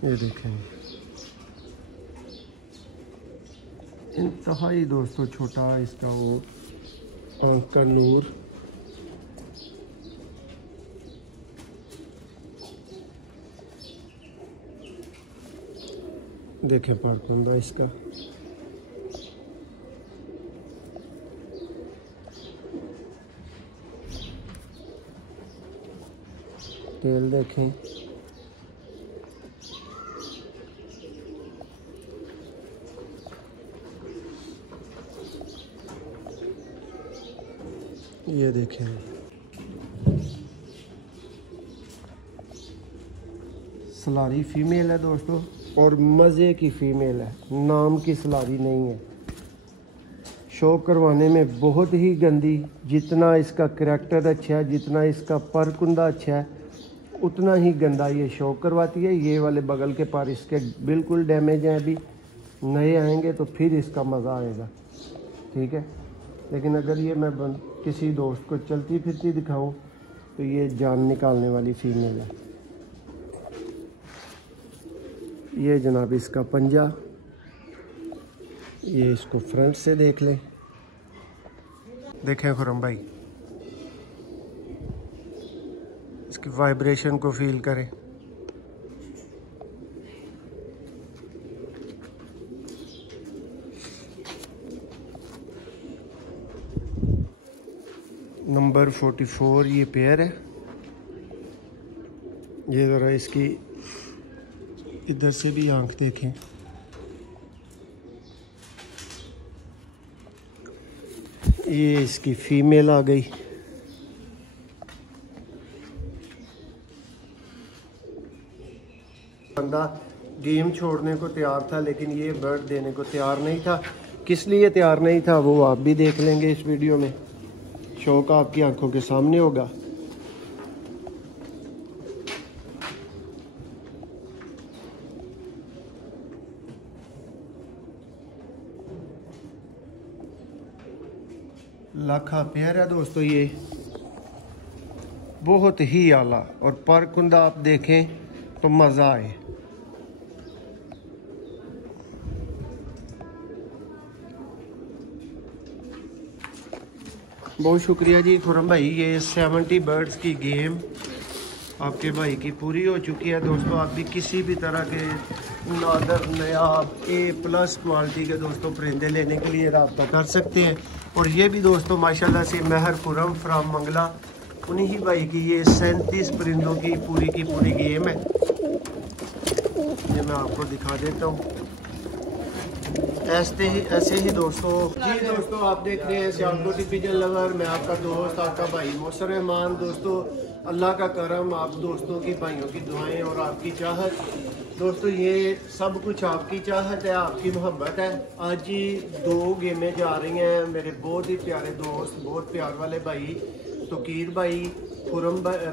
ये देखें, इंतहाई दोस्तों छोटा इसका वो आँख का नूर। देखें परकुंदा इसका, तेल देखें, ये देखें। सलारी फीमेल है दोस्तों और मज़े की फ़ीमेल है, नाम की सलारी नहीं है। शो करवाने में बहुत ही गंदी, जितना इसका करैक्टर अच्छा है, जितना इसका परकुंदा अच्छा है, उतना ही गंदा ये शो करवाती है। ये वाले बगल के पर इसके बिल्कुल डैमेज हैं, अभी नए आएंगे तो फिर इसका मज़ा आएगा, ठीक है। लेकिन अगर ये मैं किसी दोस्त को चलती फिरती दिखाऊं तो ये जान निकालने वाली फ़ीमेल है। ये जनाब इसका पंजा, ये इसको फ्रंट से देख लें। देखें खुरम भाई, इसकी वाइब्रेशन को फील करें। नंबर 44 ये पेयर है। ये ज़रा इसकी इधर से भी आंख देखें, ये इसकी फीमेल आ गई। बंदा गेम छोड़ने को तैयार था लेकिन ये बर्ड देने को तैयार नहीं था। किस लिए तैयार नहीं था वो आप भी देख लेंगे इस वीडियो में, शौक आपकी आंखों के सामने होगा। लाखा पेयर है दोस्तों, ये बहुत ही आला, और परकुंदा आप देखें तो मज़ा आए। बहुत शुक्रिया जी खुरम भाई, ये 70 बर्ड्स की गेम आपके भाई की पूरी हो चुकी है दोस्तों। आप भी किसी भी तरह के नादर नायाब A+ क्वालिटी के दोस्तों परिंदे लेने के लिए रब्ता कर सकते हैं। और ये भी दोस्तों माशाल्लाह से महर खुरम फ्राम मंगला, उन्हीं ही भाई की ये 37 परिंदों की पूरी गेम है। ये मैं आपको दिखा देता हूँ। ऐसे ही दोस्तों जी दोस्तों, आप देख रहे हैं सियालकोटी पिजन लवर। मैं आपका दोस्त, आपका भाई मोहसिन रहमान। दोस्तों अल्लाह का करम, आप दोस्तों की, भाइयों की दुआएं और आपकी चाहत। दोस्तों ये सब कुछ आपकी चाहत है, आपकी मोहब्बत है। आज ही 2 गेमें जा रही हैं मेरे बहुत ही प्यारे दोस्त, बहुत प्यार वाले भाई तोकीर भाई,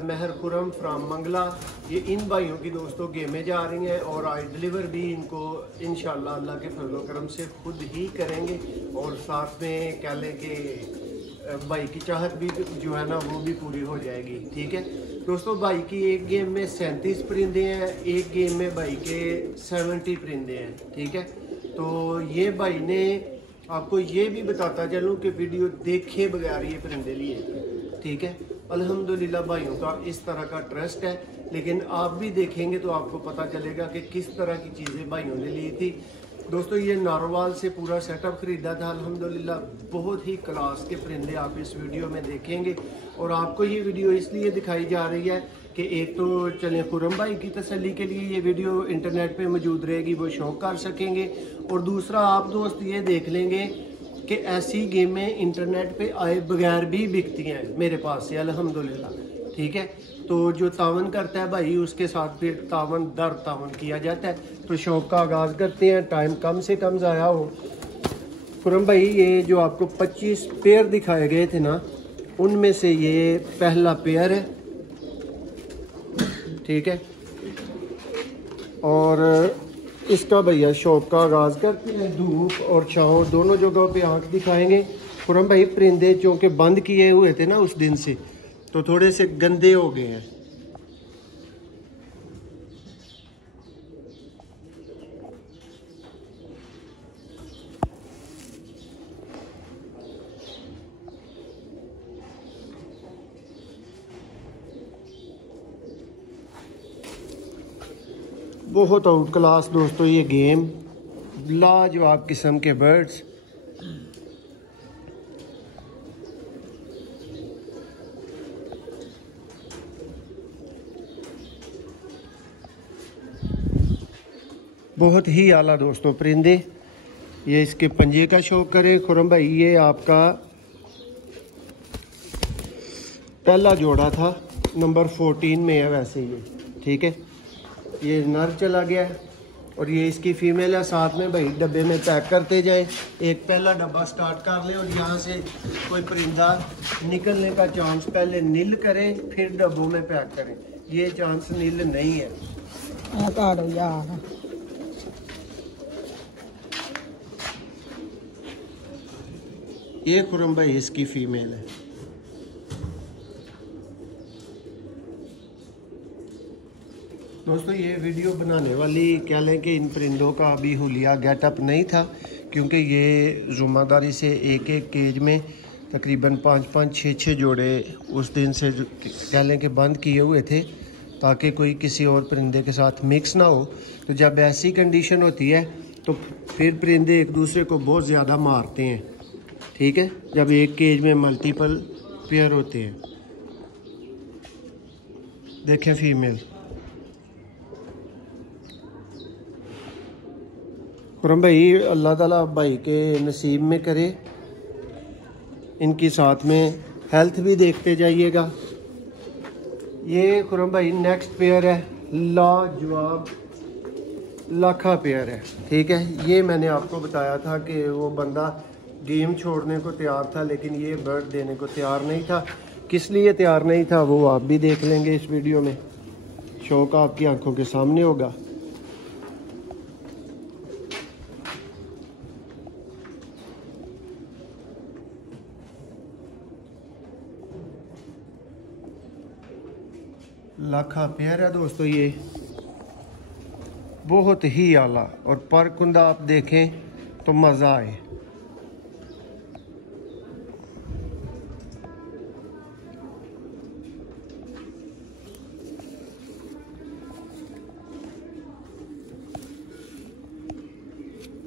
महर खुरम फ्राम मंगला। ये इन भाइयों की दोस्तों गेमें जा रही हैं और आज डिलीवर भी इनको इंशाल्लाह अल्लाह के फजल करम से खुद ही करेंगे। और साथ में कह लें कि भाई की चाहत भी जो है ना वो भी पूरी हो जाएगी, ठीक है दोस्तों। भाई की एक गेम में 37 परिंदे हैं, एक गेम में भाई के 70 परिंदे हैं, ठीक है। तो ये भाई ने आपको ये भी बताता चलूँ कि वीडियो देखे बगैर ये परिंदे लिए, ठीक है। अल्हम्दुलिल्लाह भाइयों का इस तरह का ट्रस्ट है, लेकिन आप भी देखेंगे तो आपको पता चलेगा कि किस तरह की चीज़ें भाइयों ने ली थी। दोस्तों ये नारोवाल से पूरा सेटअप खरीदा था अल्हम्दुलिल्लाह। बहुत ही क्लास के परिंदे आप इस वीडियो में देखेंगे। और आपको ये वीडियो इसलिए दिखाई जा रही है कि एक तो चलें खुरम भाई की तसल्ली के लिए ये वीडियो इंटरनेट पे मौजूद रहेगी, वो शौक कर सकेंगे। और दूसरा आप दोस्त ये देख लेंगे कि ऐसी गेमें इंटरनेट पे आए बगैर भी बिकती हैं मेरे पास से अल्हम्दुलिल्लाह, ठीक है। तो जो तावन करता है भाई उसके साथ फिर तावन दर तावन किया जाता है। तो शौक का आगाज़ करते हैं, टाइम कम से कम ज़ाया हो। खुरम भाई ये जो आपको 25 पेयर दिखाए गए थे ना, उनमें से ये पहला पेयर है, ठीक है। और इसका भैया शौक का आगाज़ करते हैं। धूप और छाँव दोनों जगहों पे आँख दिखाएंगे। खुरम भाई परिंदे चूँकि बंद किए हुए थे ना उस दिन से, तो थोड़े से गंदे हो गए हैं। बहुत आउट क्लास दोस्तों ये गेम, लाजवाब किस्म के बर्ड्स। बहुत ही आला दोस्तों परिंदे। ये इसके पंजे का शौक करें खुरम भाई, ये आपका पहला जोड़ा था, नंबर 14 में है वैसे ये, ठीक है। ये नर चला गया है और ये इसकी फीमेल है। साथ में भाई डब्बे में पैक करते जाए, एक पहला डब्बा स्टार्ट कर ले और यहाँ से कोई परिंदा निकलने का चांस पहले नील करें, फिर डब्बों में पैक करें। ये चांस नील नहीं है। ये खुरम भाई इसकी फीमेल है। दोस्तों ये वीडियो बनाने वाली कह लें कि इन परिंदों का अभी हुलिया गेटअप नहीं था, क्योंकि ये ज़िम्मेदारी से एक एक केज में तकरीबन 5-5, 6-6 जोड़े उस दिन से कह लें कि बंद किए हुए थे, ताकि कोई किसी और परिंदे के साथ मिक्स ना हो। तो जब ऐसी कंडीशन होती है तो फिर परिंदे एक दूसरे को बहुत ज़्यादा मारते हैं, ठीक है, जब एक केज में मल्टीपल पेयर होते हैं। देखें फीमेल खुरम भाई, अल्लाह ताला भाई के नसीब में करे, इनकी साथ में हेल्थ भी देखते जाइएगा। ये खुरम भाई नेक्स्ट पेयर है, लाजवाब लाखा पेयर है, ठीक है। ये मैंने आपको बताया था कि वो बंदा गेम छोड़ने को तैयार था, लेकिन ये बर्ड देने को तैयार नहीं था। किस लिए तैयार नहीं था वो आप भी देख लेंगे इस वीडियो में, शौक आपकी आंखों के सामने होगा। लाखा पेयर है दोस्तों, ये बहुत ही आला, और पर कुंदा आप देखें तो मज़ा आए।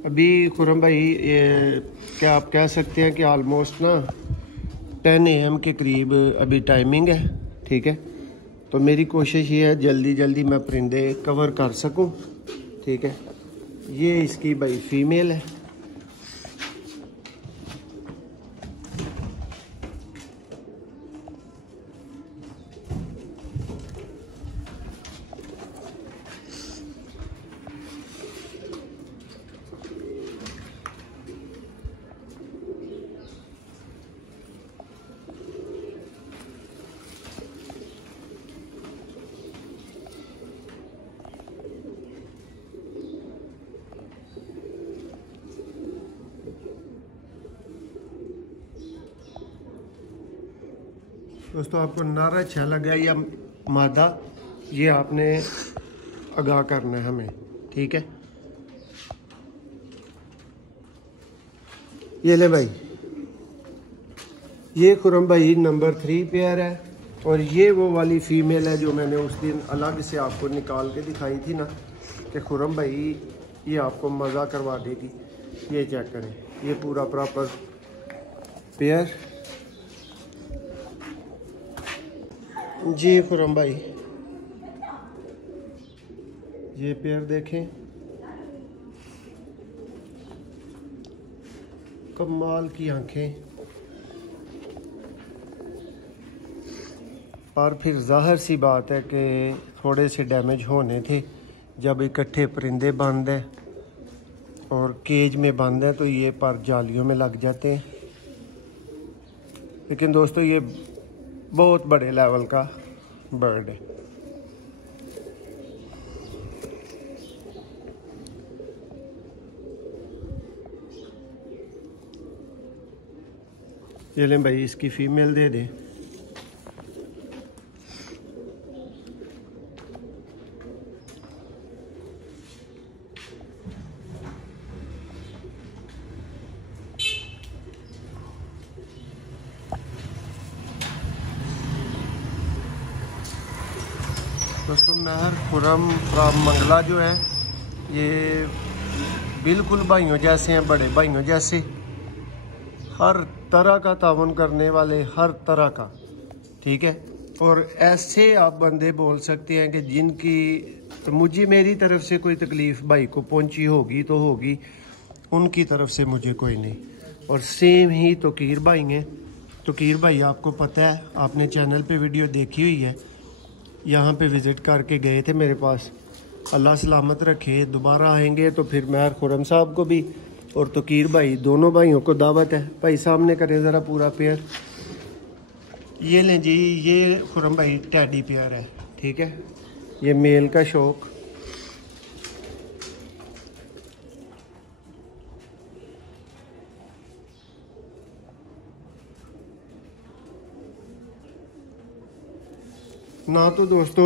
अभी खुरम भाई ये क्या आप कह सकते हैं कि ऑलमोस्ट ना 10 AM के करीब अभी टाइमिंग है, ठीक है। तो मेरी कोशिश ये है जल्दी जल्दी मैं परिंदे कवर कर सकूं, ठीक है। ये इसकी भाई फीमेल है। दोस्तों आपको नर अच्छा लगा या मादा, ये आपने आगाह करना है हमें, ठीक है। ये ले भाई, ये खुरम भाई नंबर 3 पेयर है, और ये वो वाली फीमेल है जो मैंने उस दिन अलग से आपको निकाल के दिखाई थी ना, कि खुरम भाई ये आपको मज़ा करवा देगी। ये चेक करें, ये पूरा प्रॉपर पेयर जी खुरम भाई, ये पेयर देखें, कमाल की आंखें। और फिर जाहिर सी बात है कि थोड़े से डैमेज होने थे जब इकट्ठे परिंदे बंद हैं और केज में बंद हैं, तो ये पर जालियों में लग जाते हैं। लेकिन दोस्तों ये बहुत बड़े लेवल का बर्ड है। ये लें भाई, इसकी फीमेल दे दे। दोस्तों महर खुरम का मंगला जो है ये बिल्कुल भाइयों जैसे हैं, बड़े भाइयों जैसे, हर तरह का ताउन करने वाले, हर तरह का, ठीक है। और ऐसे आप बंदे बोल सकते हैं कि जिनकी तो मुझे मेरी तरफ से कोई तकलीफ़ भाई को पहुंची होगी तो होगी, उनकी तरफ से मुझे कोई नहीं। और सेम ही तोकीर भाई हैं। तोकीर भाई आपको पता है, आपने चैनल पे वीडियो देखी हुई है, यहाँ पे विज़िट करके गए थे मेरे पास। अल्लाह सलामत रखे, दोबारा आएंगे तो फिर महर खुरम साहब को भी और तोकीर भाई दोनों भाइयों को दावत है। भाई सामने करें ज़रा पूरा पेयर। ये लें जी, ये खुरम भाई टैडी पेयर है, ठीक है। ये मेल का शौक, ना तो दोस्तों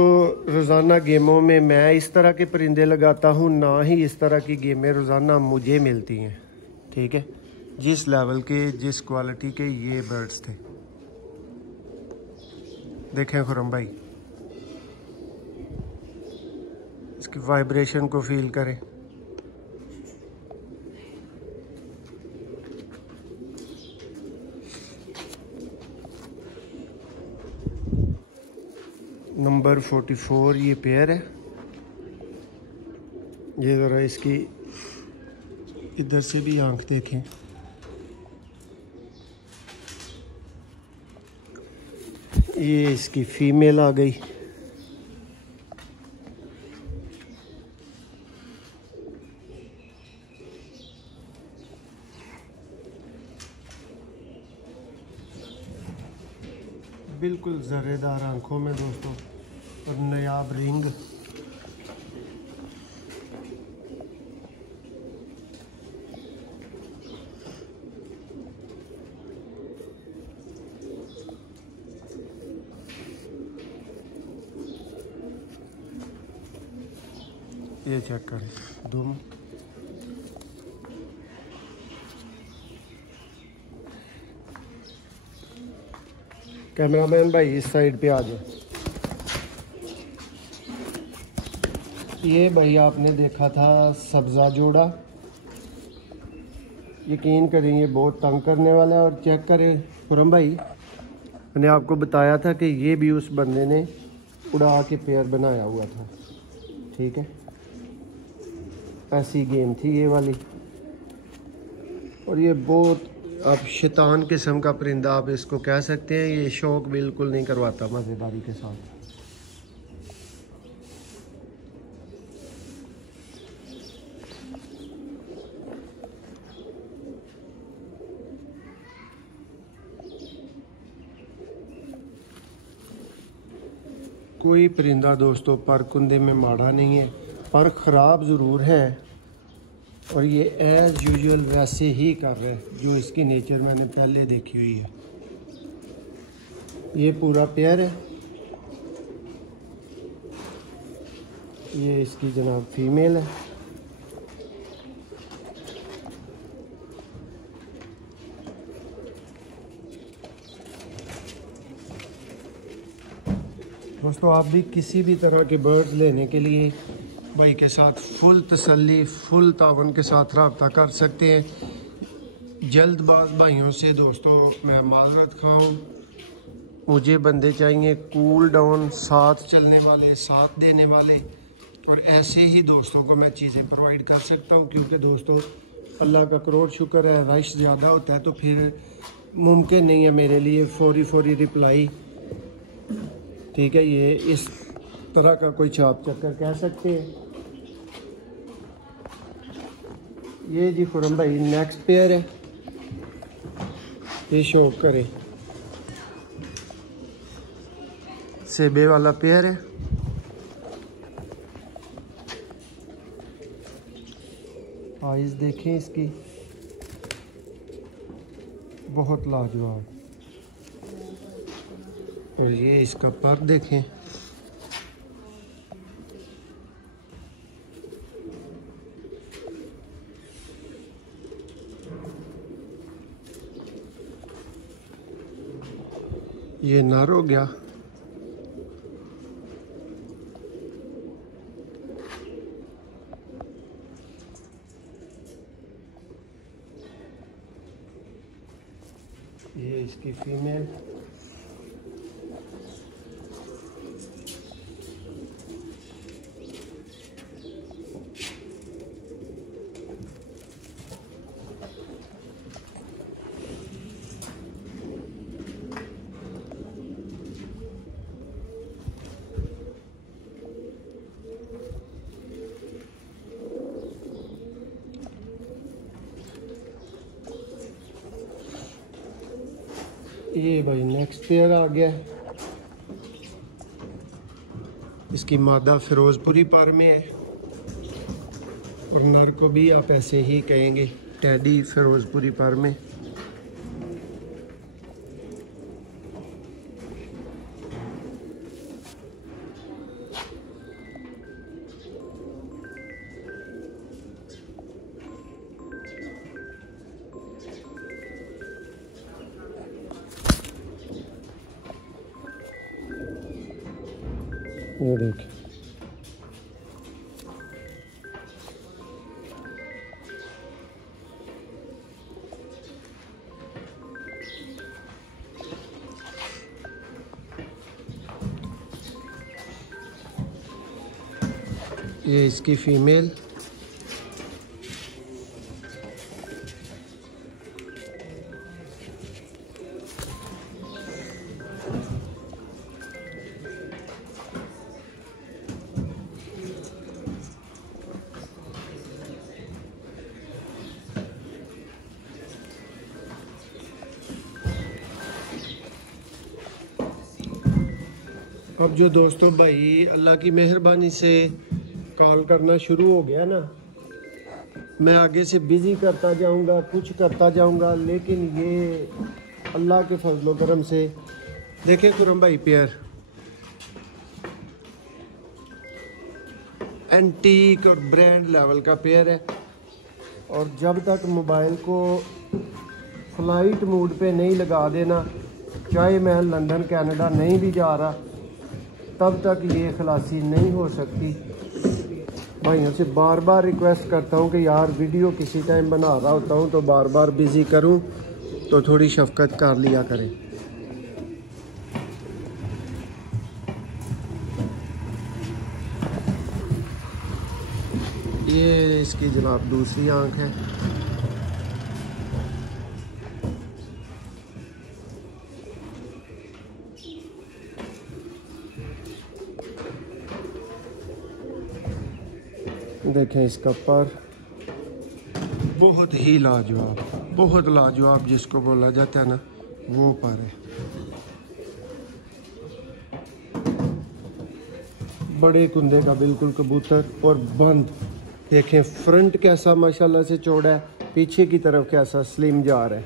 रोज़ाना गेमों में मैं इस तरह के परिंदे लगाता हूँ, ना ही इस तरह की गेमें रोज़ाना मुझे मिलती हैं, ठीक है। जिस लेवल के, जिस क्वालिटी के ये बर्ड्स थे, देखें खुरम भाई, इसकी वाइब्रेशन को फील करें। नंबर 44 ये पेयर है। ये ज़रा इसकी इधर से भी आंख देखें। ये इसकी फीमेल आ गई। बिल्कुल ज़रेदार आंखों में दोस्तों, और नायाब रिंग। ये चेक करें दुम। कैमरामैन भाई इस साइड पे आ जाए। ये भाई आपने देखा था सब्ज़ा जोड़ा, यकीन करें ये बहुत तंग करने वाला है। और चेक करें खुरम भाई, मैंने आपको बताया था कि ये भी उस बंदे ने उड़ा के पेयर बनाया हुआ था, ठीक है। ऐसी गेम थी ये वाली। और ये बहुत आप शैतान किस्म का परिंदा आप इसको कह सकते हैं। ये शौक बिल्कुल नहीं करवाता मज़ेदारी के साथ। कोई परिंदा दोस्तों पर कुंदे में माड़ा नहीं है, पर ख़राब ज़रूर है। और ये एज़ यूजुअल वैसे ही कर रहे हैं जो इसकी नेचर मैंने पहले देखी हुई है। ये पूरा पेयर है। ये इसकी जनाब फीमेल है। दोस्तों आप भी किसी भी तरह के बर्ड्स लेने के लिए भाई के साथ फुल तसल्ली, फुल तावन के साथ रब्ता कर सकते हैं। जल्दबाज भाइयों से दोस्तों मैं माजरत खाऊं, मुझे बंदे चाहिए कूल डाउन, साथ चलने वाले, साथ देने वाले। और ऐसे ही दोस्तों को मैं चीज़ें प्रोवाइड कर सकता हूं, क्योंकि दोस्तों अल्लाह का करोड़ शुक्र है, रश ज़्यादा होता है तो फिर मुमकिन नहीं है मेरे लिए फौरी रिप्लाई, ठीक है। ये इस तरह का कोई चाप चक्कर कह सकते हैं। ये जी खुरम भाई नेक्स्ट पेयर है। ये शौक करे सेबे वाला पेयर है। आइज़ देखें इसकी, बहुत लाजवाब। और ये इसका पर देखें, ये नर हो गया। ये इसकी फीमेल। ये भाई नेक्स्ट पेयर आ गया है। इसकी मादा फिरोजपुरी पर में है और नर को भी आप ऐसे ही कहेंगे, टैडी फिरोजपुरी पर में। ये देखिए, ये इसकी फीमेल। अब जो दोस्तों भाई अल्लाह की मेहरबानी से कॉल करना शुरू हो गया ना, मैं आगे से बिज़ी करता जाऊंगा, कुछ करता जाऊंगा, लेकिन ये अल्लाह के फजलो करम से देखिए खुरम भाई पेयर एंटीक और ब्रांड लेवल का पेयर है। और जब तक मोबाइल को फ्लाइट मोड पे नहीं लगा देना, चाहे मैं लंदन कनाडा नहीं भी जा रहा, तब तक ये खलासी नहीं हो सकती। भाइयों से बार बार रिक्वेस्ट करता हूँ कि यार वीडियो किसी टाइम बना रहा होता हूँ तो बार बार बिज़ी करूँ, तो थोड़ी शफकत कर लिया करें। ये इसकी जनाब दूसरी आंख है। देखें इसका पर, बहुत ही लाजवाब, बहुत लाजवाब जिसको बोला जाता है ना, वो पर है। बड़े कुंदे का बिल्कुल कबूतर और बंद। देखें फ्रंट कैसा माशाल्लाह से चौड़ा है, पीछे की तरफ कैसा स्लिम जा रहा है।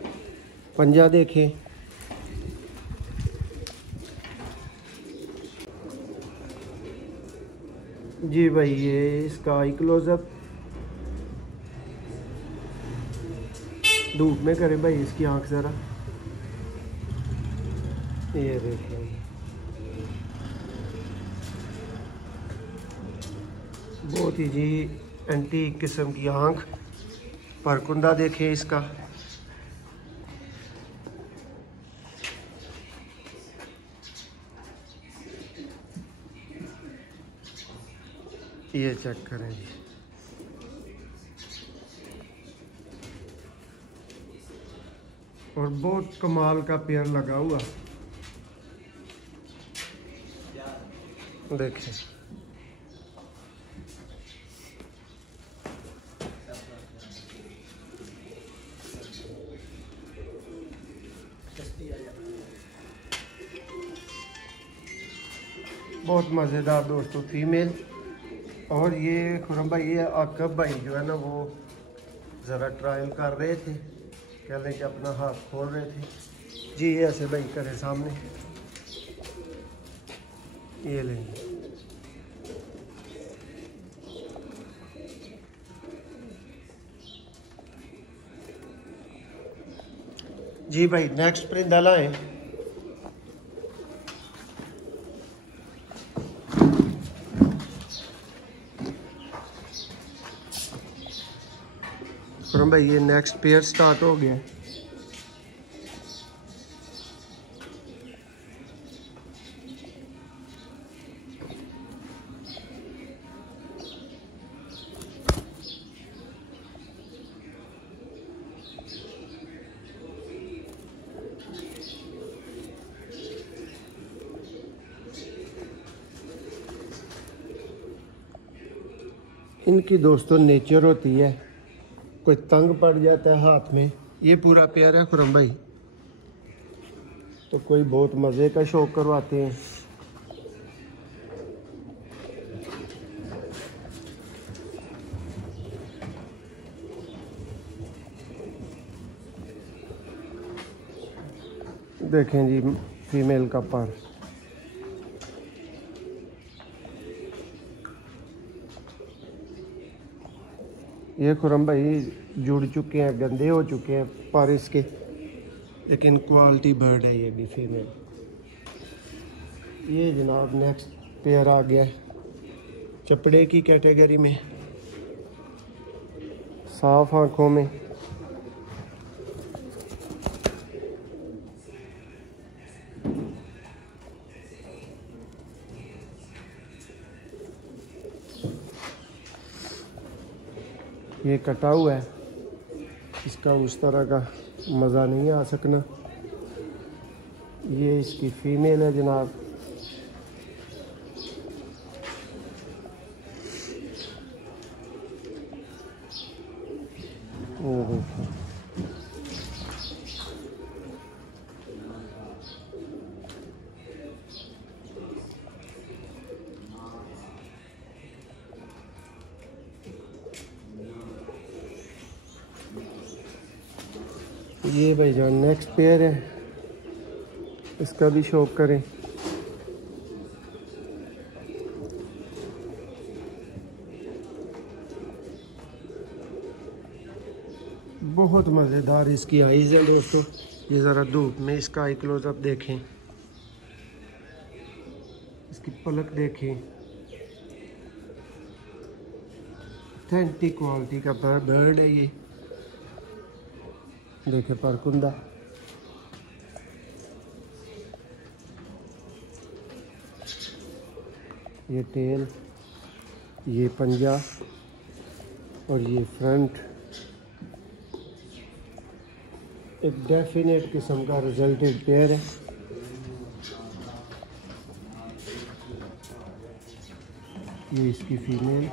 पंजा देखें, जी भाई ये इसका आई क्लोजअप धूप में करें भाई इसकी आंख ज़रा, ये देखिए बहुत ही जी एंटीक किस्म की आंख। परकुंदा देखें इसका, ये चेक करें जी, और बहुत कमाल का पेयर लगा हुआ। देखें बहुत मज़ेदार दोस्तों फीमेल। और ये खुरम भाई, ये आकब भाई जो है ना, वो ज़रा ट्रायल कर रहे थे, कह लें कि अपना हाथ खोल रहे थे जी। ये ऐसे भाई करें सामने, ये लेंगे जी भाई। नेक्स्ट परिंदा लाएं। भाई ये नेक्स्ट पेयर स्टार्ट हो गया। इनकी दोस्तों नेचर होती है, कोई तंग पड़ जाता है हाथ में। ये पूरा पेयर है खुरम भाई, तो कोई बहुत मज़े का शौक करवाते हैं। देखें जी फीमेल का पर, ये खुरम भाई जुड़ चुके हैं, गंदे हो चुके हैं पर इसके, लेकिन क्वालिटी बर्ड है ये भी फीमेल। ये जनाब नेक्स्ट पेयर आ गया है चपड़े की कैटेगरी में, साफ आंखों में। ये कटा हुआ है, इसका उस तरह का मज़ा नहीं आ सकना। ये इसकी फीमेल है जनाब। वो देखो, ये भाईजान नेक्स्ट पेयर है, इसका भी शौक करें। बहुत मज़ेदार इसकी आइज़ है दोस्तों। ये ज़रा धूप में इसका आई क्लोज़अप देखें, इसकी पलक देखें। ऑथेंटिक क्वालिटी का बर्ड है ये। देखे परकुंदा, ये टेल, ये पंजा और ये फ्रंट। एक डेफिनेट किस्म का रिजल्टेड पेयर है। ये इसकी फीमेल।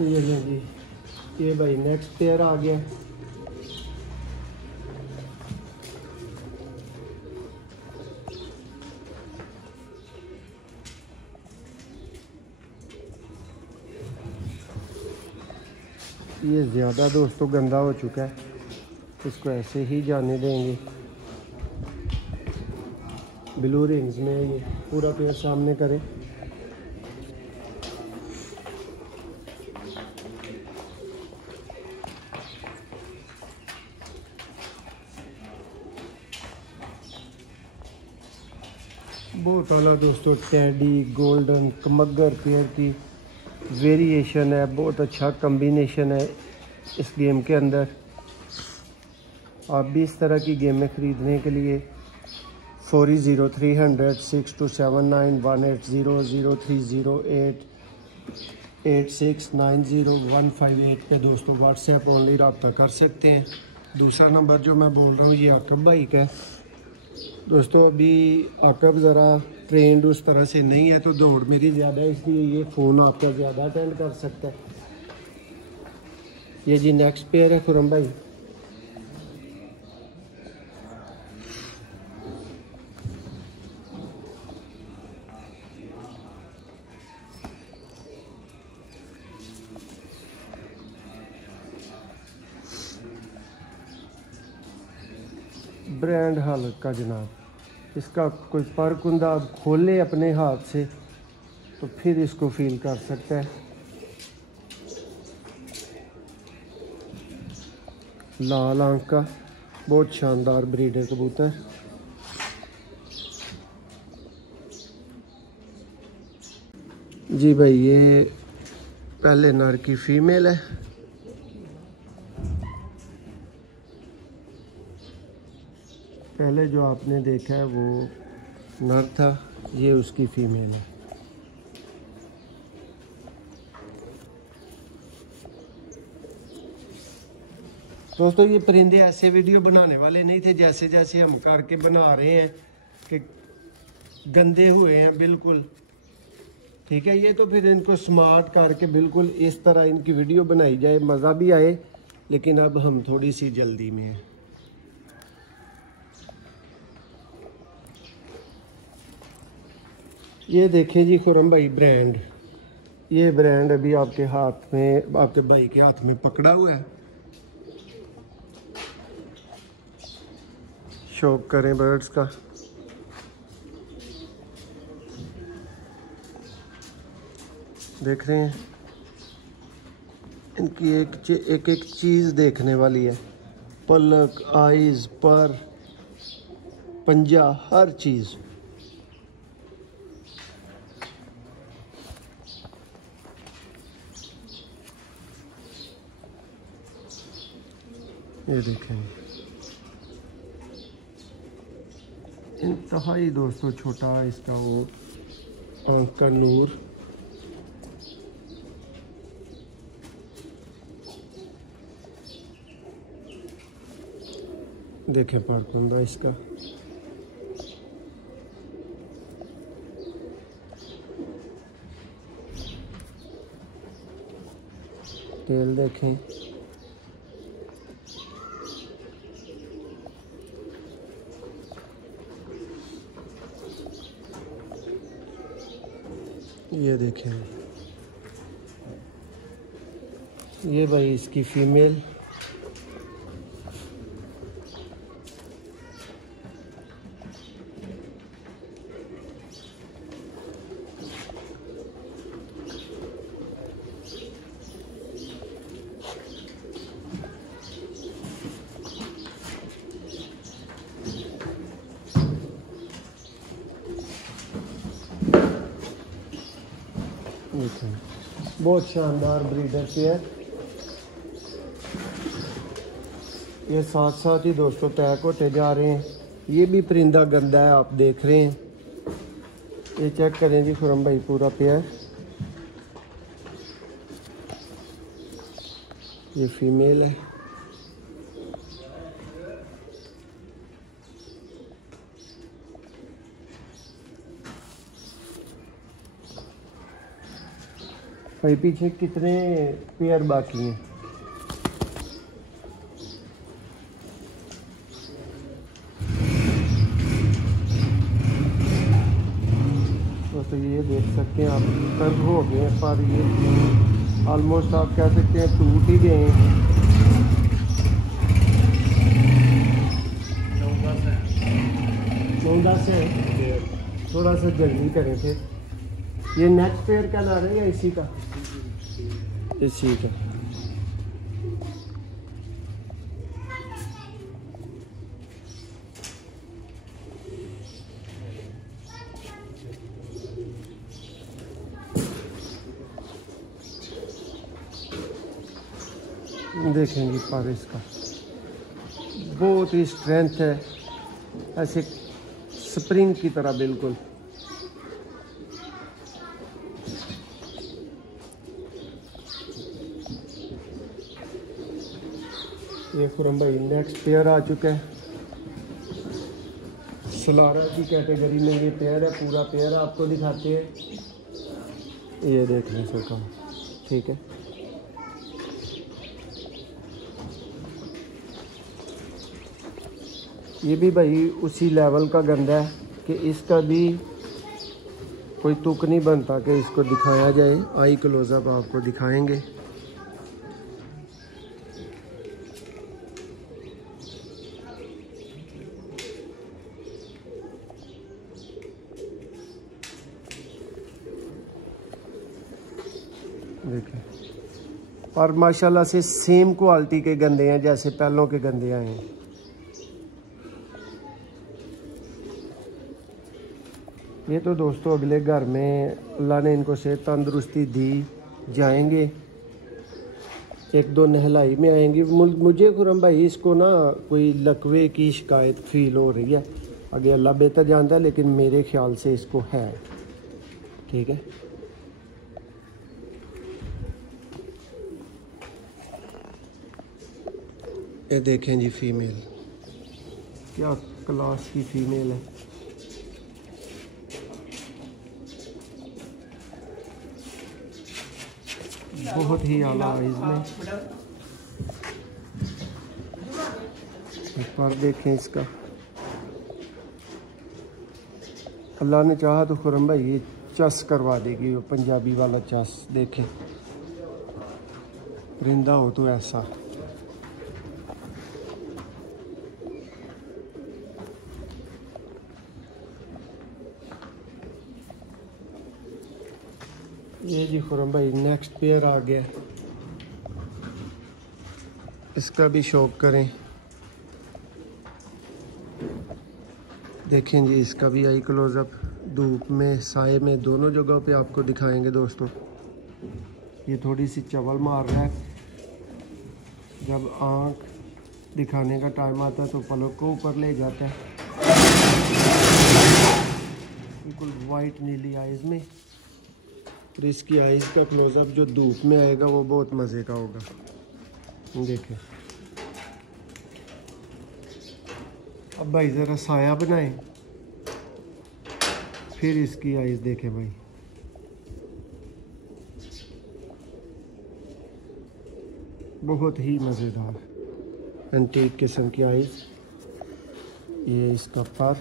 ये लें जी, ये भाई नेक्स्ट पेयर आ गया। ये ज़्यादा दोस्तों गंदा हो चुका है, इसको ऐसे ही जाने देंगे। ब्लू रिंग्स में ये पूरा पेयर सामने करें। बहुत आला दोस्तों टैडी गोल्डन कमगर पेयर की वेरिएशन है, बहुत अच्छा कम्बिनेशन है इस गेम के अंदर। आप भी इस तरह की गेमें ख़रीदने के लिए 400300 6279 180 8690158158 पे दोस्तों व्हाट्सएप ऑनली रब्ता कर सकते हैं। दूसरा नंबर जो मैं बोल रहा हूँ ये आकब भाई का है दोस्तों। अभी आकब ज़रा ट्रेंड उस तरह से नहीं है, तो दौड़ मेरी ज़्यादा है, इसलिए ये फ़ोन आपका ज़्यादा अटेंड कर सकता है। ये जी नेक्स्ट पेयर है खुरम भाई। ब्रांड हालत का जनाब, इसका कोई पर कुंदा आप खोले अपने हाथ से तो फिर इसको फील कर सकता है। लाल आंख का बहुत शानदार ब्रीड है कबूतर। जी भाई ये पहले नर की फीमेल है, पहले जो आपने देखा है वो नर था, ये उसकी फीमेल है। दोस्तों ये परिंदे ऐसे वीडियो बनाने वाले नहीं थे जैसे जैसे हम करके बना रहे हैं कि गंदे हुए हैं बिल्कुल, ठीक है। ये तो फिर इनको स्मार्ट करके बिल्कुल इस तरह इनकी वीडियो बनाई जाए, मज़ा भी आए, लेकिन अब हम थोड़ी सी जल्दी में हैं। ये देखें जी खुरम भाई ब्रांड, ये ब्रांड अभी आपके हाथ में, आपके भाई के हाथ में पकड़ा हुआ है। शौक करें बर्ड्स का। देख रहे हैं इनकी एक एक चीज़ देखने वाली है, पलक, आइज़, पर, पंजा, हर चीज़। ये देखें इंतहाई दोस्तों छोटा इसका वो आँख का नूर। देखें पारकुंदा इसका, तेल देखें, ये देखें, ये भाई इसकी फीमेल। बहुत शानदार ब्रीडर पेयर। ये साथ साथ ही दोस्तों पैक होते जा रहे हैं। ये भी परिंदा गंदा है, आप देख रहे हैं। ये चेक करें जी खुरम भाई, पूरा पेयर। ये फीमेल है। भाई पीछे कितने पेयर बाकी हैं? तो ये देख सकते हैं आप, कर्व हो गए हैं पर ये ऑलमोस्ट आप कह सकते हैं टूट ही गए हैं। 14 से थोड़ा सा जल्दी करें थे। ये नेक्स्ट पेयर क्या ला रहे हैं या इसी का? इसी का। देखेंगे पर इसका बहुत ही स्ट्रेंथ है, ऐसे स्प्रिंग की तरह बिल्कुल। ये खुरम भाई नेक्स्ट पेयर आ चुका है। सलारा की कैटेगरी में ये पेयर है, पूरा पेयर आपको दिखाते हैं। ये देख लें सरकार, ठीक है। ये भी भाई उसी लेवल का गंदा है कि इसका भी कोई तुक नहीं बनता कि इसको दिखाया जाए। आई क्लोजअप आपको दिखाएंगे। देखिए, और माशाल्लाह से सेम क्वालिटी के गंदे हैं जैसे पहलों के गंदे आए हैं। ये तो दोस्तों अगले घर में अल्लाह ने इनको सेहत तंदुरुस्ती दी जाएंगे। एक दो नहलाई में आएंगी। मुझे खुरम भाई इसको ना कोई लकवे की शिकायत फील हो रही है, आगे अल्लाह बेहतर जानता है, लेकिन मेरे ख्याल से इसको है। ठीक है, ये देखें जी फीमेल, क्या क्लास की फीमेल है। बहुत ही आला आइज में। पर देखें इसका, अल्लाह ने चाहा तो खुरम भाई ये चस करवा देगी, वो पंजाबी वाला चस। देखें परिंदा हो तो ऐसा। ये जी खुरम भाई नेक्स्ट पेयर आ गया, इसका भी शौक करें। देखें जी इसका भी आई क्लोजअप, धूप में साए में दोनों जगहों पे आपको दिखाएंगे दोस्तों। ये थोड़ी सी चवल मार रहा है, जब आँख दिखाने का टाइम आता है तो पलक को ऊपर ले जाता है। बिल्कुल वाइट नीली आइज़ में, और इसकी आइज़ का क्लोजअप जो धूप में आएगा वो बहुत मज़े का होगा। देखें अब भाई ज़रा साया बनाएं, फिर इसकी आइज़ देखें भाई। बहुत ही मज़ेदार एंटीक किस्म की आइज़। ये इसका पर,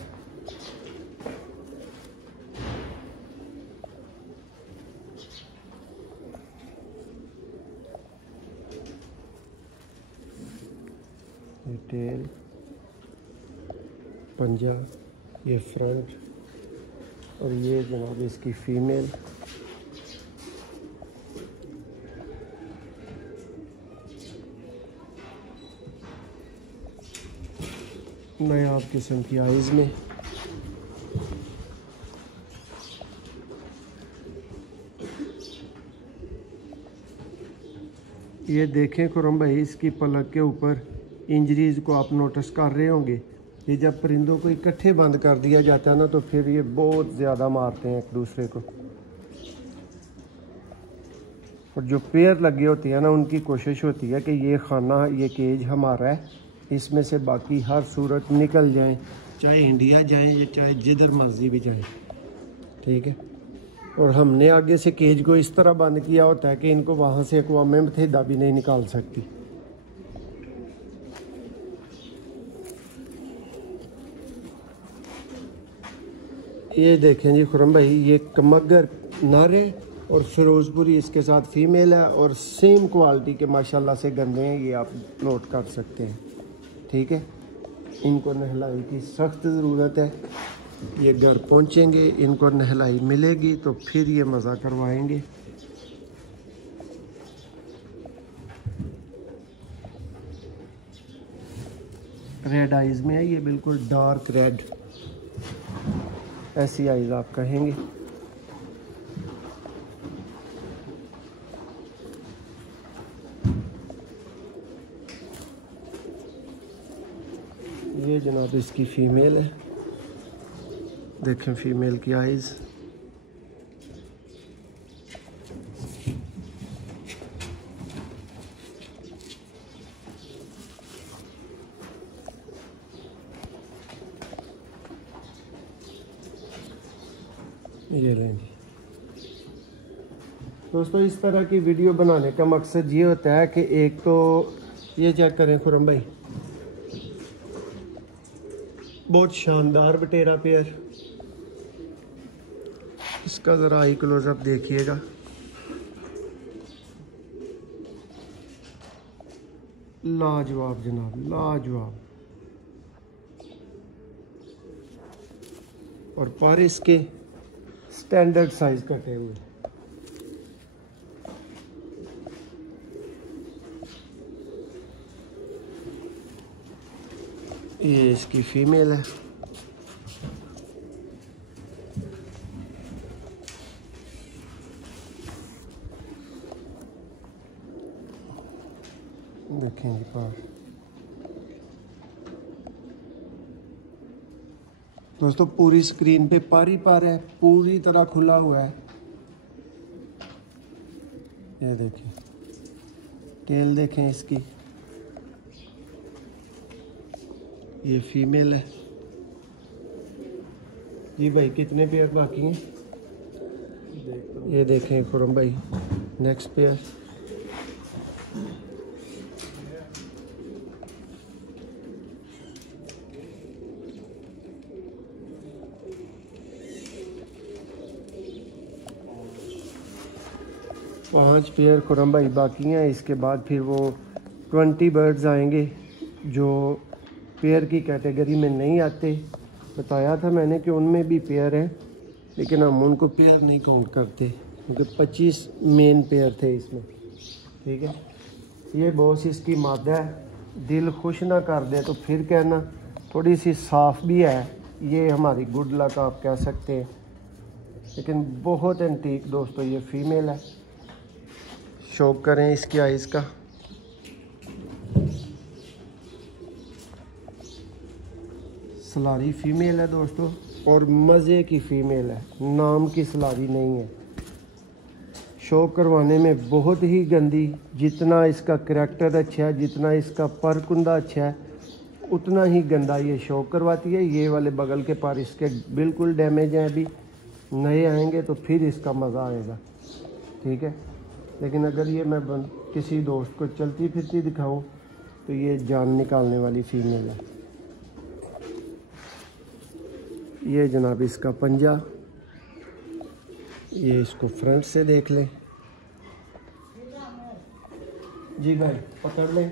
ये टेल, पंजा, ये फ्रंट, और ये जनाब इसकी फीमेल। नायाब किस्म की आइज़ में। ये देखें खुरम भाई, इसकी पलक के ऊपर इंजरीज को आप नोटिस कर रहे होंगे। ये जब परिंदों को इकट्ठे बंद कर दिया जाता है ना, तो फिर ये बहुत ज़्यादा मारते हैं एक दूसरे को। और जो पेयर लगी होती है ना, उनकी कोशिश होती है कि ये खाना, ये केज हमारा है, इसमें से बाकी हर सूरत निकल जाएं, चाहे इंडिया जाएं या चाहे जिधर मर्जी भी जाएं। ठीक है, और हमने आगे से केज को इस तरह बंद किया होता है कि इनको वहाँ से अक़वाम मुत्तहिदा भी नहीं निकाल सकती। ये देखें जी खुरम भाई, ये कमगर नर है और फिरोजपुरी इसके साथ फीमेल है, और सेम क्वालिटी के माशाल्लाह से गंदे हैं, ये आप नोट कर सकते हैं। ठीक है, इनको नहलाई की सख्त ज़रूरत है। ये घर पहुंचेंगे, इनको नहलाई मिलेगी तो फिर ये मज़ा करवाएंगे। रेड आइज़ में है ये, बिल्कुल डार्क रेड, ऐसी आइज़ आप कहेंगे। ये जनाब इसकी फ़ीमेल है, देखें फ़ीमेल की आइज़। ये लेंगे दोस्तों। इस तरह की वीडियो बनाने का मकसद ये होता है कि एक तो ये चेक करें खुरम भाई, बहुत शानदार बटेरा पेयर। इसका ज़रा आई क्लोजअप देखिएगा, लाजवाब जनाब, लाजवाब। और पर इसके स्टैंडर्ड साइज कटे हुए। ये इसकी फीमेल है। देखें जी पर दोस्तों, पूरी स्क्रीन पे पारी पार है, पूरी तरह खुला हुआ है। ये देखिए, टेल देखें इसकी, ये फीमेल है जी भाई। कितने पेयर बाकी हैं? ये देखें खुरम भाई, नेक्स्ट पेयर। पांच पेयर खुरम भाई बाकी हैं। इसके बाद फिर वो 20 बर्ड्स आएंगे जो पेयर की कैटेगरी में नहीं आते। बताया था मैंने कि उनमें भी पेयर हैं, लेकिन हम उनको पेयर नहीं काउंट करते क्योंकि 25 मेन पेयर थे इसमें। ठीक है, ये बॉस इसकी मादा है। दिल खुश ना कर दे तो फिर कहना, थोड़ी सी साफ़ भी है। ये हमारी गुड लक आप कह सकते हैं, लेकिन बहुत एंटीक दोस्तों। ये फीमेल है। शौक करें इसकी आइज़ का। सलारी फीमेल है दोस्तों, और मज़े की फ़ीमेल है, नाम की सलारी नहीं है। शौक करवाने में बहुत ही गंदी। जितना इसका करैक्टर अच्छा है, जितना इसका पर कुंदा अच्छा है, उतना ही गंदा ये शौक करवाती है। ये वाले बगल के पर इसके बिल्कुल डैमेज हैं। अभी नए आएंगे तो फिर इसका मज़ा आएगा। ठीक है, लेकिन अगर ये मैं किसी दोस्त को चलती फिरती दिखाऊं तो ये जान निकालने वाली फीमेल है। ये जनाब इसका पंजा, ये इसको फ्रंट से देख लें जी भाई, पकड़ लें।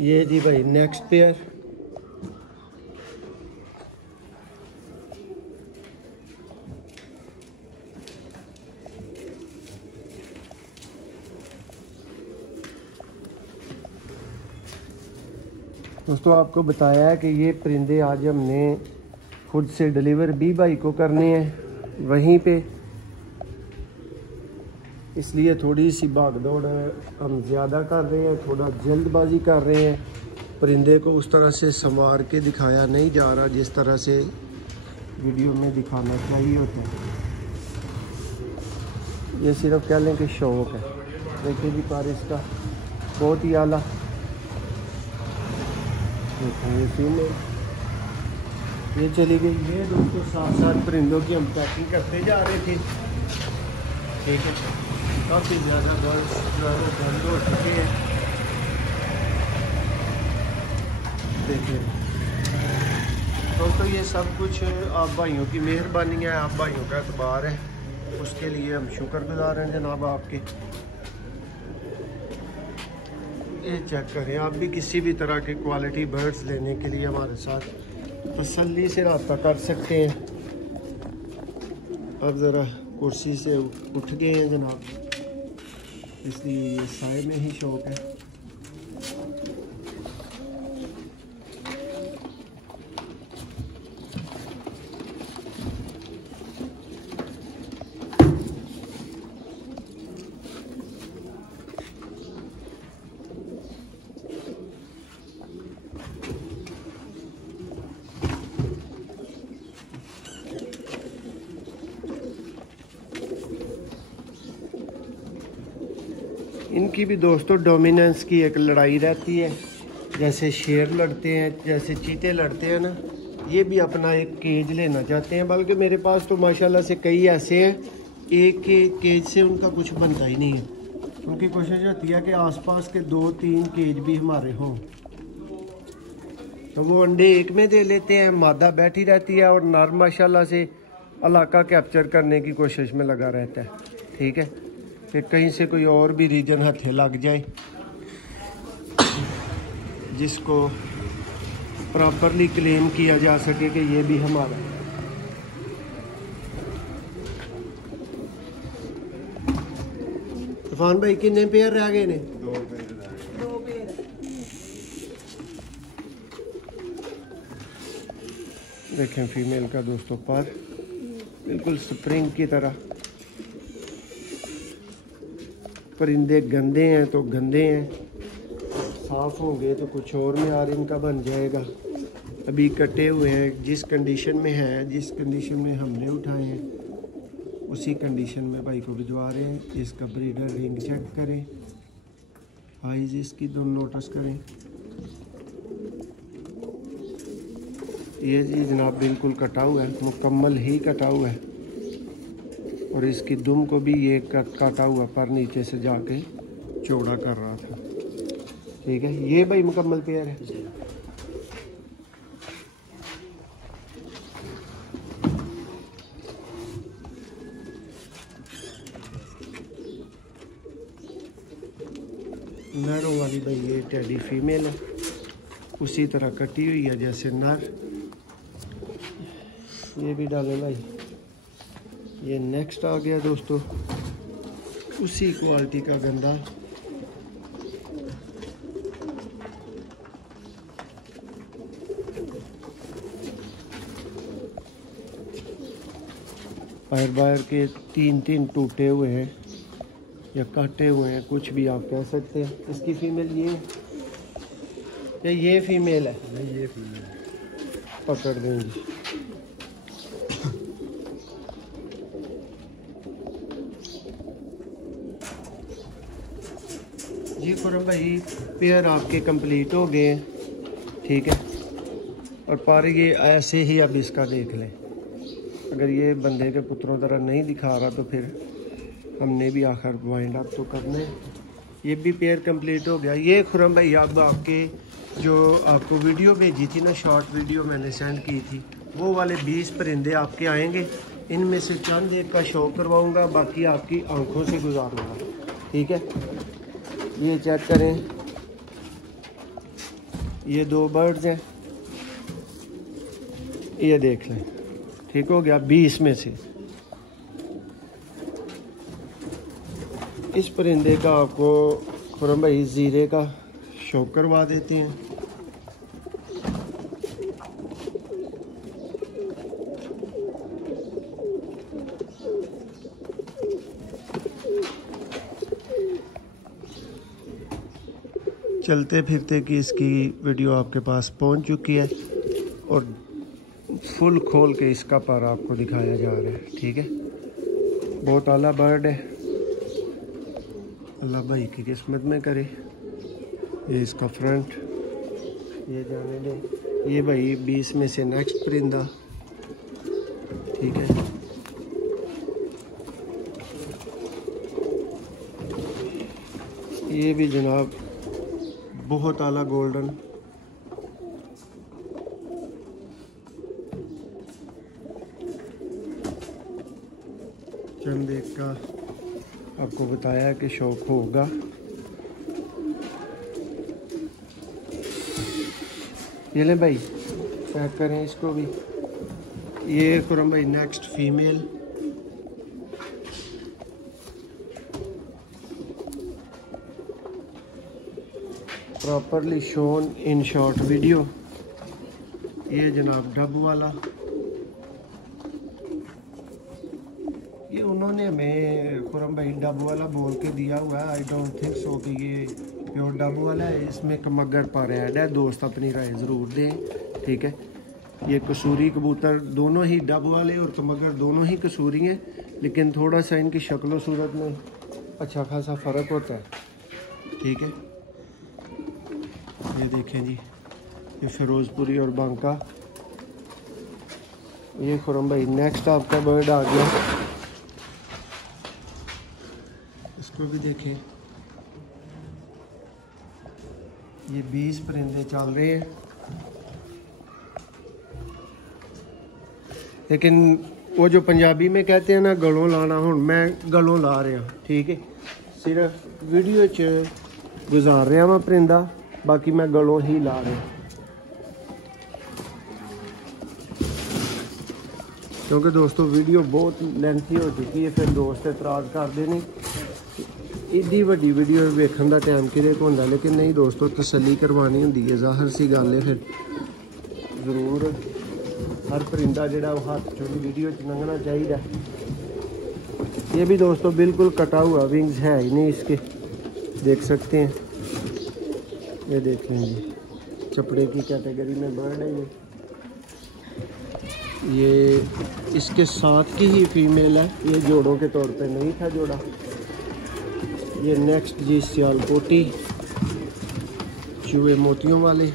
ये जी भाई नेक्स्ट पेयर। दोस्तों, आपको बताया है कि ये परिंदे आज हमने खुद से डिलीवर बी भाई को करने हैं वहीं पे, इसलिए थोड़ी सी भाग दौड़ हम ज़्यादा कर रहे हैं, थोड़ा जल्दबाजी कर रहे हैं। परिंदे को उस तरह से संवार के दिखाया नहीं जा रहा जिस तरह से वीडियो में दिखाना चाहिए होता है। ये सिर्फ कह लें कि शौक़ है। देखिए जी पर इसका बहुत ही आला। ये फीमेल, ये चली गई। ये दोस्तों साथ साथ परिंदों की हम पैकिंग करते जा रहे थे। ठीक है, काफ़ी ज़्यादा बर्ड्स जो है वो बंद हो चुके हैं। देखिए दोस्तों, ये सब कुछ आप भाइयों की मेहरबानी है, आप भाइयों का एतबार है, उसके लिए हम शुक्रगुजार हैं जनाब आपके। ये चेक करें, आप भी किसी भी तरह के क्वालिटी बर्ड्स लेने के लिए हमारे साथ तसल्ली से रब्ता कर सकते हैं। अब ज़रा कुर्सी से उठ गए हैं जनाब, इसलिए ये साए में ही शौक़ है। इनकी भी दोस्तों डोमिनेंस की एक लड़ाई रहती है। जैसे शेर लड़ते हैं, जैसे चीते लड़ते हैं ना, ये भी अपना एक केज लेना चाहते हैं। बल्कि मेरे पास तो माशाल्लाह से कई ऐसे हैं, एक के केज से उनका कुछ बनता ही नहीं है। उनकी कोशिश होती है कि आसपास के 2-3 केज भी हमारे हों, तो वो अंडे एक में दे लेते हैं। मादा बैठी रहती है और नर माशाल्लाह से इलाका कैप्चर करने की कोशिश में लगा रहता है। ठीक है, फिर कहीं से कोई और भी रीजन हथे लग जाए जिसको प्रॉपरली क्लेम किया जा सके कि ये भी हमारा। तूफान भाई कितने पेयर रह गए ने? 2 पेयर। देखें फीमेल का दोस्तों पर बिल्कुल स्प्रिंग की तरह। परिंदे गंदे हैं तो गंदे हैं, साफ़ होंगे तो कुछ और म्यार इनका बन जाएगा। अभी कटे हुए हैं, जिस कंडीशन में है, जिस कंडीशन में हमने उठाए हैं उसी कंडीशन में भाई को भिजवा रहे हैं। इसका ब्रीडर रिंग चेक करें, आइज़ इसकी दोनों नोटिस करें। ये जी जनाब बिल्कुल कटा हुआ है, मुकम्मल ही कटा हुआ है। और इसकी दुम को भी ये काटा हुआ पर नीचे से जाके चौड़ा कर रहा था। ठीक है, ये भाई मुकम्मल पेयर है। नरों वाली भाई ये टेडी फीमेल है, उसी तरह कटी हुई है जैसे नर। ये भी डालें भाई। ये नेक्स्ट आ गया दोस्तों, उसी क्वालिटी का गंदा। पैर बाहर के तीन टूटे हुए हैं या काटे हुए हैं, कुछ भी आप कह सकते हैं। इसकी फीमेल ये या ये फीमेल है? नहीं, ये फीमेल है। पकड़ देंगे। जी खुरम भाई, पेयर आपके कंप्लीट हो गए हैं। ठीक है, और पर ये ऐसे ही अब इसका देख लें। अगर ये बंदे के पुत्रों तरह नहीं दिखा रहा तो फिर हमने भी आखिर वाइंड अप तो करना है। ये भी पेयर कंप्लीट हो गया। ये खुरम भाई अब आपके जो आपको वीडियो भेजी थी ना, शॉर्ट वीडियो मैंने सेंड की थी, वो वाले 20 परिंदे आपके आएंगे। इनमें से चंद एक का शो करवाऊँगा, बाकी आपकी आंखों से गुजारूँगा। ठीक है, ये चेक करें, ये 2 बर्ड्स हैं, ये देख लें। ठीक हो गया 20 में से। इस परिंदे का आपको खुरम भाई ज़ीरे का शो करवा देते हैं। चलते फिरते की इसकी वीडियो आपके पास पहुंच चुकी है और फुल खोल के इसका पर आपको दिखाया जा रहा है। ठीक है, बहुत आला बर्ड है, अल्लाह भाई की किस्मत में करे। ये इसका फ्रंट, ये जाने दे। ये भाई 20 में से नेक्स्ट परिंदा। ठीक है, ये भी जनाब बहुत आला गोल्डन। चंद एक का आपको बताया कि शौक होगा। ये ले भाई, पैक करें इसको भी। ये खुरम भाई next female. Properly shown in short video. ये जनाब डब वाला, ये उन्होंने हमें खुरम भाई डब वाला बोल के दिया हुआ है। आई डोंट थिंक सो कि ये प्योर डब वाला है। इसमें कमगर पर ऐड है, दोस्त अपनी राय ज़रूर दें। ठीक है, ये कसूरी कबूतर दोनों ही डब वाले और कमगर दोनों ही कसूरी हैं, लेकिन थोड़ा सा इनकी शक्ल सूरत में अच्छा खासा फ़र्क होता है। ठीक है, ये देखें जी, ये फिरोज़पुरी और बांका। ये खुरम भाई नेक्स्ट आपका बर्ड आ गया, इसको भी देखें। ये 20 परिंदे चल रहे हैं, लेकिन वो जो पंजाबी में कहते हैं ना गलों लाना, हूँ मैं गलों ला रहा। ठीक है, सिर्फ वीडियो च गुजार रहा मैं परिंदा, बाकी मैं गलों ही ला रहा। क्योंकि दोस्तों वीडियो बहुत लेंथी हो चुकी है, फिर दोस्त एतराज़ करते नहीं इड्डी वड्डी वीडियो वेखन का टाइम किरे को होंदा, लेकिन नहीं दोस्तों तसल्ली करवानी होंदी है। ज़ाहिर सी गल है, फिर ज़रूर हर परिंदा जिहड़ा हाथ चों वीडियो च लंघना चाहिए। ये भी दोस्तों बिल्कुल कटा हुआ, विंग्स है ही नहीं इसके, देख सकते हैं। ये देखें जी, चपड़े की कैटेगरी में बर्ड है ये इसके साथ की ही फीमेल है, ये जोड़ों के तौर पे नहीं था जोड़ा। ये नेक्स्ट जी सियालकोटी, चूहे मोतियों वाले,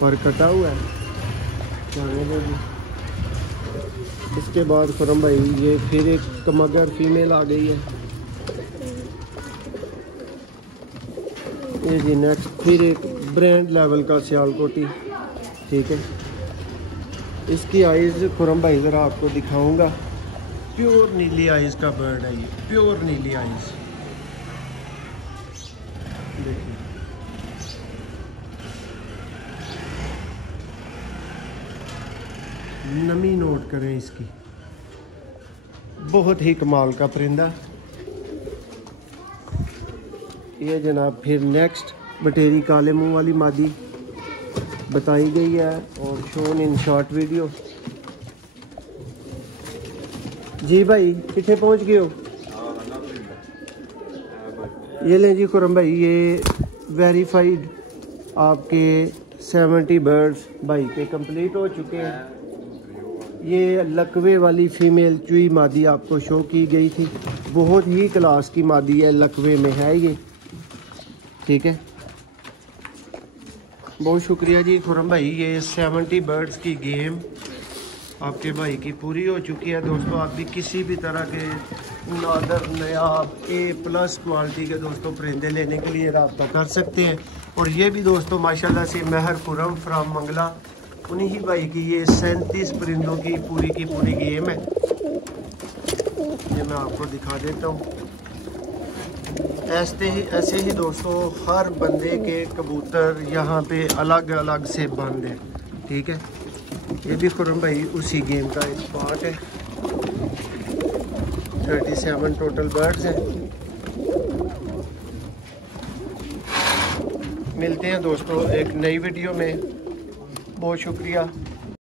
पर कटा हुआ है, जाने दो जी। इसके बाद खुरम भाई ये फिर एक कमगर फीमेल आ गई है। ये जी नेक्स्ट फिर एक ब्रांड लेवल का सियालकोटी, ठीक है। इसकी आइज़ खुरम भाई ज़रा आपको दिखाऊंगा, प्योर नीली आइज़ का बर्ड है ये, प्योर नीली आइज़। देखिए नमी नोट करें इसकी, बहुत ही कमाल का परिंदा। ये जनाब फिर नेक्स्ट बटेरी काले मुंह वाली मादी बताई गई है और शोन इन शॉर्ट वीडियो। जी भाई कितने पहुंच गए हो? ये लें जी खुरम भाई, ये वेरीफाइड आपके 70 बर्ड्स भाई के कंप्लीट हो चुके हैं। ये लकवे वाली फीमेल चुई मादी आपको शो की गई थी, बहुत ही क्लास की मादी है, लकवे में है ये, ठीक है। बहुत शुक्रिया जी खुरम भाई, ये 70 बर्ड्स की गेम आपके भाई की पूरी हो चुकी है दोस्तों। आप भी किसी भी तरह के नादर नायाब A+ क्वालिटी के दोस्तों परिंदे लेने के लिए रब्ता कर सकते हैं। और ये भी दोस्तों माशाल्लाह से महर खुरम फ्राम मंगला, उन्हीं ही भाई की ये 37 परिंदों की पूरी गेम है। ये मैं आपको दिखा देता हूँ। ऐसे ही दोस्तों हर बंदे के कबूतर यहाँ पे अलग अलग से बंद है, ठीक है। ये भी खुरम भाई उसी गेम का एक पार्ट है। 37 टोटल बर्ड्स हैं। मिलते हैं दोस्तों एक नई वीडियो में। बहुत शुक्रिया।